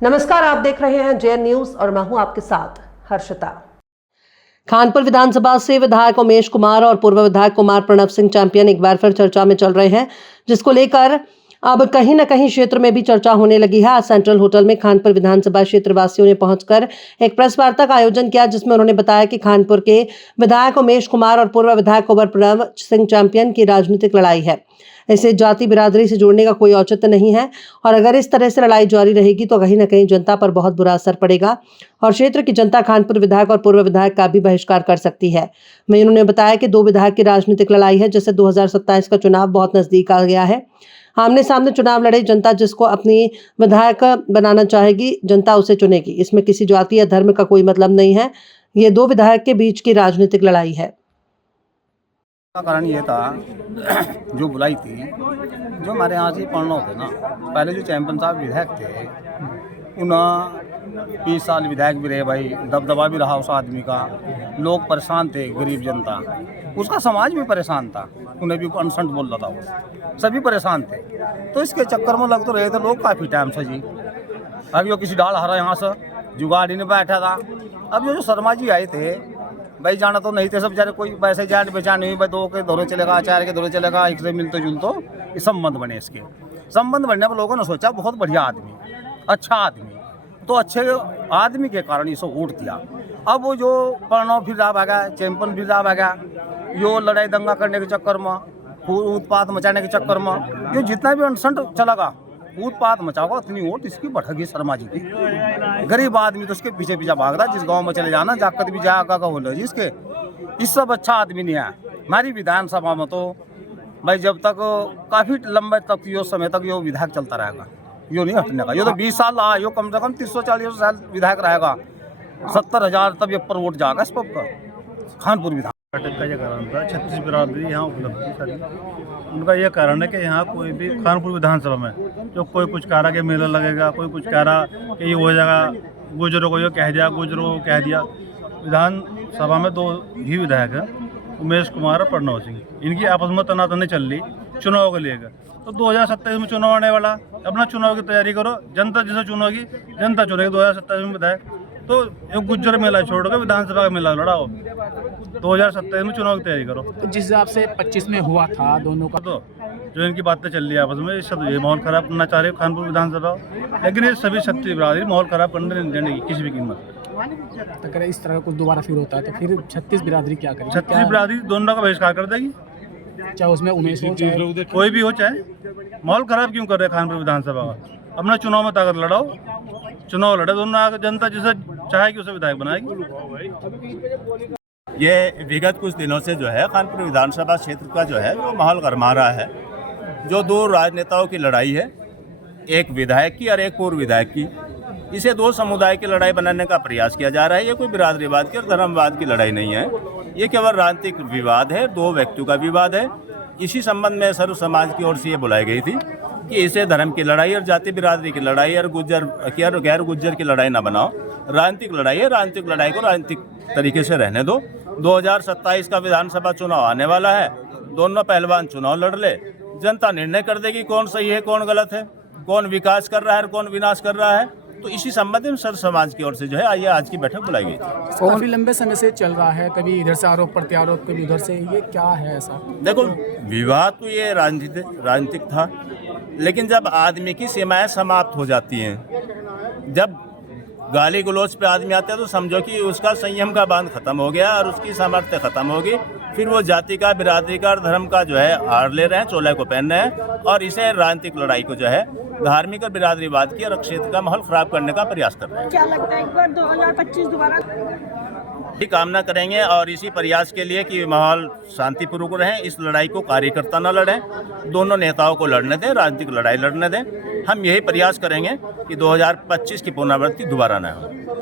नमस्कार, आप देख रहे हैं जेएन न्यूज और मैं हूं आपके साथ हर्षिता। खानपुर विधानसभा से विधायक उमेश कुमार और पूर्व विधायक कुमार प्रणव सिंह चैंपियन एक बार फिर चर्चा में चल रहे हैं, जिसको लेकर अब कहीं न कहीं क्षेत्र में भी चर्चा होने लगी है। आज सेंट्रल होटल में खानपुर विधानसभा क्षेत्र वासियों ने पहुंचकर एक प्रेस वार्ता का आयोजन किया, जिसमें उन्होंने बताया कि खानपुर के विधायक उमेश कुमार और पूर्व विधायक कुमार प्रणव सिंह चैंपियन की राजनीतिक लड़ाई है। इसे जाति बिरादरी से जोड़ने का कोई औचित्य नहीं है और अगर इस तरह से लड़ाई जारी रहेगी तो कहीं न कहीं जनता पर बहुत बुरा असर पड़ेगा और क्षेत्र की जनता खानपुर विधायक और पूर्व विधायक का भी बहिष्कार कर सकती है। वहीं उन्होंने बताया कि दो विधायक की राजनीतिक लड़ाई है, जैसे 2027 का चुनाव बहुत नजदीक आ गया है। आमने सामने चुनाव लड़े, जनता जिसको अपनी विधायक बनाना चाहेगी जनता उसे चुनेगी। इसमें किसी जाति या धर्म का कोई मतलब नहीं है। ये दो विधायक के बीच की राजनीतिक लड़ाई है। का कारण ये था जो बुलाई थी, जो हमारे यहाँ से पढ़ना थे ना, पहले जो चैंपियन साहब विधायक थे उन्हें 20 साल विधायक भी रहे भाई, दबदबा भी रहा उस आदमी का, लोग परेशान थे, गरीब जनता, उसका समाज भी परेशान था, उन्हें भी अनसंट बोल रहा था, वो सभी परेशान थे। तो इसके चक्कर में लग तो रहे थे लोग काफ़ी टाइम से जी। अभी वो किसी डाल हरा यहाँ से जुगाड़ ही नहीं बैठा था। अब जो शर्मा जी आए थे भाई, जाना तो नहीं थे सब बेचारे, कोई वैसे जान पहचान नहीं भाई, दो के दौरे चलेगा, चार के दौरे चलेगा, एक से मिलते जुलते ये संबंध बने। इसके संबंध बनने पर लोगों ने सोचा बहुत बढ़िया आदमी, अच्छा आदमी, तो अच्छे आदमी के कारण इसे वोट दिया। अब वो जो प्रणव फिर रहा भागा, चैंपियन फिर रहा भागा, यो लड़ाई दंगा करने के चक्कर में, उत्पात मचाने के चक्कर में, ये जितना भी अनसंट चलेगा, उत्पात मचाओगा, उतनी वोट इसकी बढ़ेगी शर्मा जी की। गरीब आदमी तो उसके पीछे पीछे भागता, जिस गांव में चले जाना जाकर भी जाएगा का बोलो जी, इसके इस सब अच्छा आदमी नहीं है। हमारी विधानसभा में तो भाई जब तक काफ़ी लंबे तक यो समय तक यो विधायक चलता रहेगा, यो नहीं हटने का। यो तो 20 साल रहा, यो कम से कम 340 साल विधायक रहेगा, 70,000 तब ये पर वोट जाएगा इस पब का खानपुर विधायक नाटक का ये कारण था। 36 बिरादरी यहाँ उपलब्ध थी सारी। उनका ये कारण है कि यहाँ कोई भी खानपुर विधानसभा में जो कोई कुछ कह रहा कि मेला लगेगा, कोई कुछ कह रहा कि ये हो जाएगा, गुजरों को ये कह दिया, गुजरों को कह दिया। विधानसभा में दो ही विधायक हैं, उमेश कुमार और प्रणव सिंह। इनकी आपस में तनातनी चल रही चुनाव को लेकर। तो 2027 में चुनाव आने वाला, अपना चुनाव की तैयारी करो, जनता जिसे चुनेगी जनता चुनेगी 2027 में विधायक। तो एक गुज्जर मेला छोड़कर विधानसभा का मेला लड़ाओ, 2027 में चुनाव की तैयारी करो। तो जिस हिसाब से 25 में हुआ था दोनों का, तो जो इनकी बातें चल रही है आपस में, इससे तो ये माहौल खराब करना चाह रहे हो खानपुर विधानसभा, लेकिन ये सभी 36 बिरादरी माहौल खराब करने नहीं देने की किसी भी कीमत पर। अगर इस तरह का कुछ दोबारा फिर होता है तो फिर 36 बिरादरी क्या करेगी? 36 बिरादरी दोनों का बहिष्कार कर देगी, चाहे उसमें उमेश हो चाहे कोई भी हो। चाहे माहौल खराब क्यों कर रहे हैं खानपुर विधानसभा का? अपना चुनाव में ताकत लड़ाओ, चुनाव लड़े दोनों, जनता जिसे चाहेगी उसे विधायक बनाएगी। ये विगत कुछ दिनों से जो है खानपुर विधानसभा क्षेत्र का जो है वो माहौल गरमा रहा है। जो दो राजनेताओं की लड़ाई है, एक विधायक की और एक पूर्व विधायक की, इसे दो समुदाय की लड़ाई बनाने का प्रयास किया जा रहा है। ये कोई बिरादरीवाद की और धर्मवाद की लड़ाई नहीं है, ये केवल राजनीतिक विवाद है, दो व्यक्तियों का विवाद है। इसी संबंध में सर्व समाज की ओर से ये बुलाई गई थी कि इसे धर्म की लड़ाई और जाति बिरादरी की लड़ाई और गुज्जर की और गैर गुज्जर की लड़ाई ना बनाओ। राजनीतिक लड़ाई है, राजनीतिक लड़ाई को राजनीतिक तरीके से रहने दो। 2027 का विधानसभा चुनाव आने वाला है, दोनों पहलवान चुनाव लड़ ले, जनता निर्णय कर देगी कौन सही है कौन गलत है, कौन विकास कर रहा है और कौन विनाश कर रहा है। तो इसी संबंध में सर्व समाज की ओर से जो है आइए आज की बैठक बुलाई गई थी। काफी लंबे समय से चल रहा है, कभी इधर से आरोप प्रत्यारोप, कभी उधर से, ये क्या है ऐसा? देखो, विवाद तो ये राजनीतिक था, लेकिन जब आदमी की सीमाएं समाप्त हो जाती हैं, जब गाली गलौज पे आदमी आता है तो समझो कि उसका संयम का बांध खत्म हो गया और उसकी सामर्थ्य खत्म होगी। फिर वो जाति का, बिरादरी का और धर्म का जो है आड़ ले रहे हैं, चोले को पहन रहे हैं और इसे राजनीतिक लड़ाई को जो है धार्मिक और बिरादरीवाद की और क्षेत्र का माहौल खराब करने का प्रयास कर रहे हैं। क्या लगता है एक बार 2025 दोबारा ही कामना करेंगे और इसी प्रयास के लिए कि माहौल शांतिपूर्वक रहे, इस लड़ाई को कार्यकर्ता न लड़ें, दोनों नेताओं को लड़ने दें, राजनीतिक लड़ाई लड़ने दें। हम यही प्रयास करेंगे कि 2025 की पुनरावृत्ति दोबारा न हो।